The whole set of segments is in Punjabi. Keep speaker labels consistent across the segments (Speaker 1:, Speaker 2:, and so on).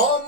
Speaker 1: Oh.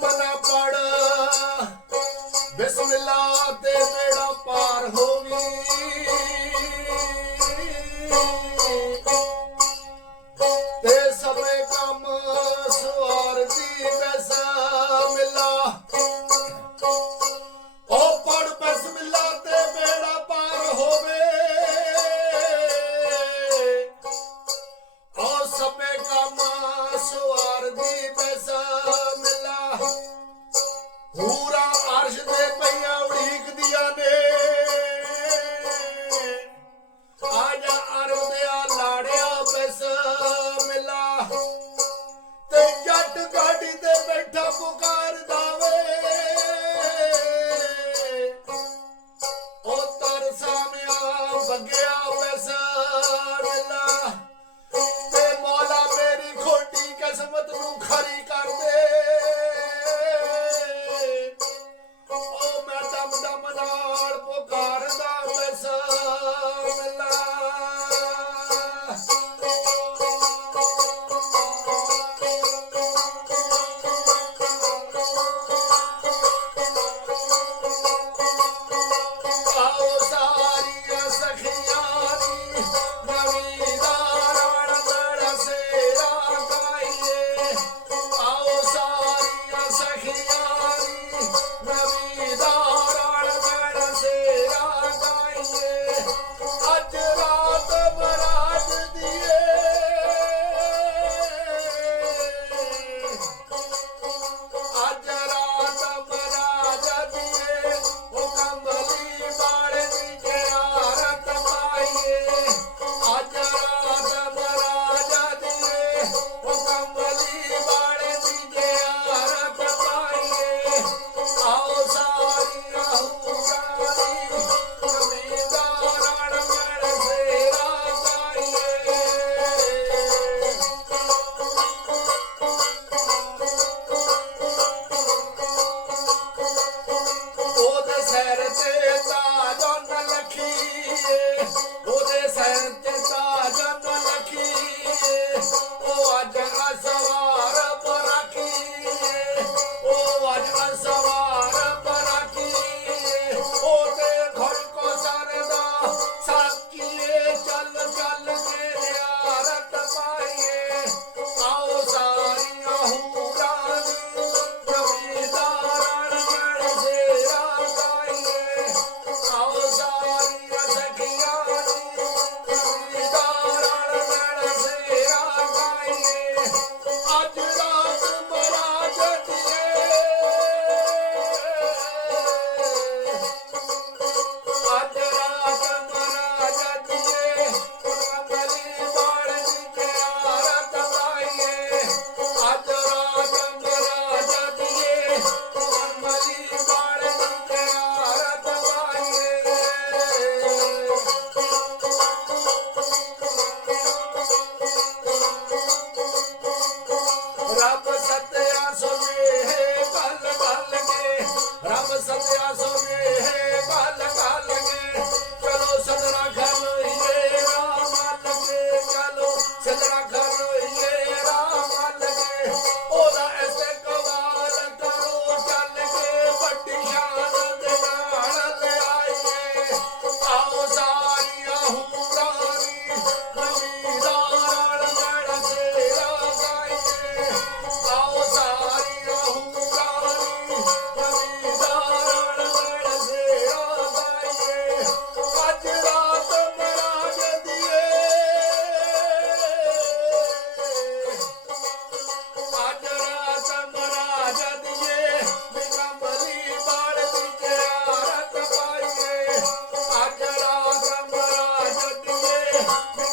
Speaker 1: Bongo.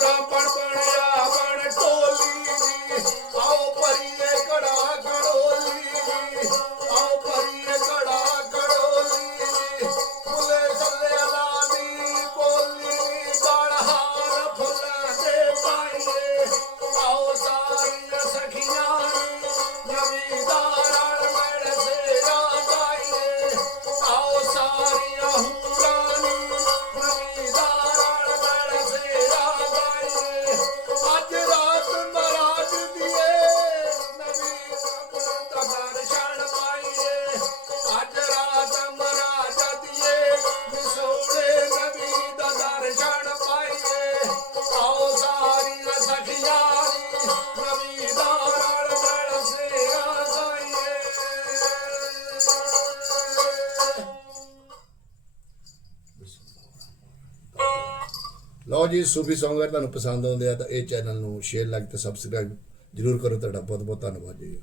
Speaker 1: পুরা
Speaker 2: ਲਓ ਜੀ, ਸੂਫੀ Song ਅਗਰ ਤੁਹਾਨੂੰ ਪਸੰਦ ਆਉਂਦੇ ਆ ਤਾਂ ਇਹ ਚੈਨਲ ਨੂੰ ਸ਼ੇਅਰ ਲਾਈਕ ਤੇ ਸਬਸਕ੍ਰਾਈਬ ਜਰੂਰ ਕਰੋ। ਤੁਹਾਡਾ ਬਹੁਤ ਬਹੁਤ ਧੰਨਵਾਦ ਜੀ।